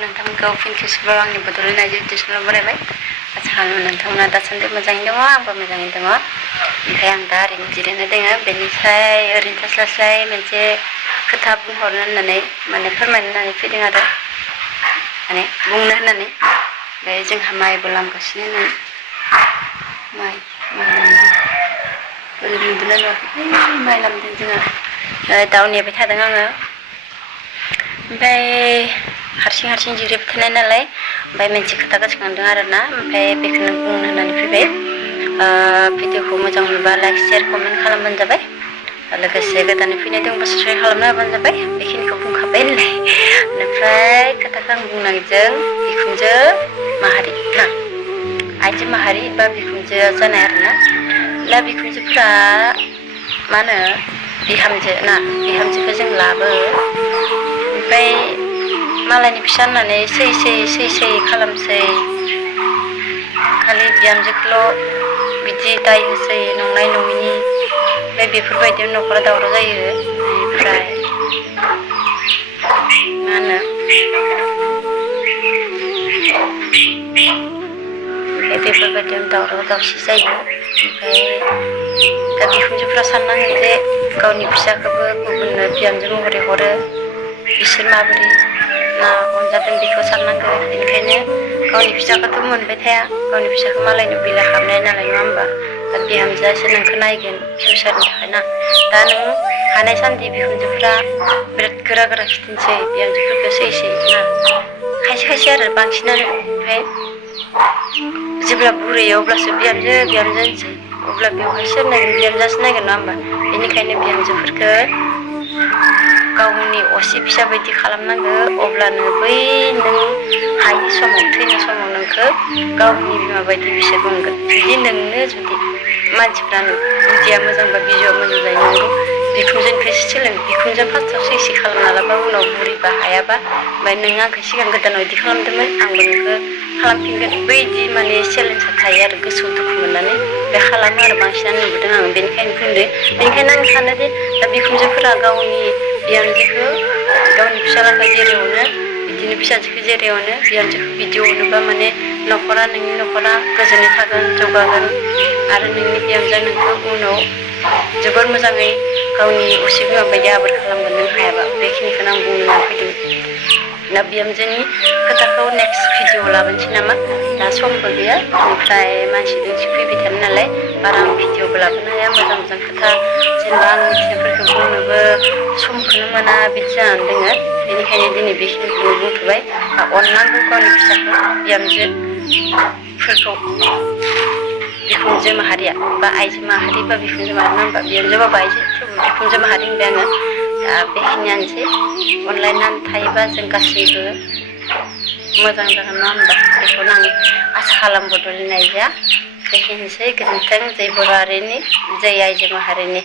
नोंथांखौ फिन खेबसेबाव आंनि बड'लेण्ड आइजो चेनेलाव बरायबाय। आसा खालामो नोंथांमोना दासान्दि मोजाङैनो दङ, आंबो मोजाङैनो दङ। ओमफ्राय आं दा ओरैनो जिरायना दङ। बेनिफ्राय ओरैनो थास्लायस्लाय मोनसे खोथा बुंहरनो होननानै फोरमायनो होननानै फैदों आरो बुंनो होननानै। ओमफ्राय जोंहा माइबो लामगासिनो नै माइ ओरै नुदोंना नुवाखै माइ लामदों जोंहा। दाउ नेबाय थादों आङो। ओमफ्राय हारसिं जिरायबाय थानाय नालाय ओमफ्राय मोनसे खोथा गोसोखांदों आरोना, ओमफ्राय बेखौनो बुंनो होननानै फैबाय। भिडिअखौ मोजां मोनबा लाइक शेयार कमेन्ट खालामबानो जाबाय। लोगोसे गोदानै फैनाय दंबा साबस्क्राइब खालामना होबानो जाबाय। बेखिनिखौ बुंखाबाय नालाय। बेनिफ्राय खोथाखौ आं बुंनो नागिरदों बिखुनजो माहारि ना, आइजो माहारि बा बिखुनजो जानाय आरोना। दा बिखुनजोफ्रा मा होनो बिहामजोखौ जों लाबो, ओमफ्राय मालायनि फिसा होननानै सै खालामसै, खालि बिहामजोखौल' बिदि दाय होसै नंनाय नङिनि। ओमफ्राय बेफोरबायदिनो न'खरा दावराव जायो। ओमफ्राय मा होनो बेफोरबायदिनो दावराव दावसि जायो। ओमफ्राय दा बिखुनजोफ्रा साननांगोन जे गावनि फिसाखौबो गुबुननो बिहामजो महरै हरो, बिसोर माबोरै ना अनजादों बेखौ साननांगोन। बेनिखायनो गावनि फिसाखौथ' मोनबाय थाया, गावनि फिसाखौ मालायनो बिलाइ खालामनाय नालाय, नङा होमबा? दा बिहामजोआसो नोंखौ नायगोन फिउचारनि थाखाय ना। दा नों हानाय सान्दि बिखुनजोफ्रा बिराद गोरा खिथिनोसै बिहामजोफोरखौ सै ना, खायसे आरो बांसिनानो। ओमफ्राय जेब्ला बुरैयो अब्लासो बिहामजो होनसै, अब्ला बेवहाय सोर नायगोन? बिहामजोआसो नायगोन, नङा होमबा? बेनिखायनो बिहामजोफोरखौ गावनि असे फिसा बायदि खालामनांगौ। अब्लानो बै नों हायै समाव, थैनाय समाव नोंखौ गावनि बिमा बायदि बिसोर बुंगोन। जुदि मानसिफ्रा बुद्धिया मोजांबा बिजौआ मोजां जायो। नंगौ, बिखुनजोनिफ्रायसो सोलों। बिखुनजोआ फार्स्टआव सै खालामना लाबा उनाव बुरैबा हायाबा, ओमफ्राय नों आंखौ सिगां गोदानाव बिदि खालामदोंमोन, आंबो नोंखौ खालामफिनगोन। बैदि चेलेन्जआ थायो आरो गोसोआव दुखु मोननानै बे खालामो आरो बांसिनानो नुबोदों आं। बेनिखायनो आं सानो जे दा बिखुनजोफोरा गावनि बिहामजोखौ, गावनि फिसाज्लाखौ जेरै अनो बिदिनो फिसाजोखौ जेरै अनो, बिहामजोखौ बिदि अनोबा नोंनि न'खरा गोजोनै थागोन, जौगागोन। आरो नोंनि बिहामजोआ नोंखौ उनाव जोबोर मोजाङै गावनि असे बिमा बायदि आबोर खालामगोन नों हायाबा। बेखिनिखौनो आं बुंनो होनना फैदों। दा बिहामजोनि खोथाखौ नेक्स्ट भिडिअ लाबोनोसै नामा? दा समबो गैया, ओमफ्राय मानसि दुमसि फैबाय थानाय नालाय बारा आं भिडिअबो लाबोनो हाया। मोजां खोथा जेनेबा आं मिथिनायफोरखौ बुंनोबो समखौनो मोना, बिदि जानानै दोङो। बेनिखायनो दिनै बेखिनिखौनो बुंथ'बाय। अननांगौ गावनि फिसाखौ, बिहामजोफोरखौ। बिखुनजो माहारिया बा आइजो माहारि बा बिखुनजो माहारि, नङा होमबा? बिहामजोबाबो आइजो, थेवबो बिखुनजो माहारि होनबाय आङो। दा बेखिनियानोसै। अनलायनानै थायोबा जों गासैबो मोजां जागोन, नङा होमबा? बेखौनो आं आसा खालामो बड'लेण्ड आइजोआ। बेखिनिसै। गोजोन्थों। जै बर' हारिनि, जै आइजो माहारिनि।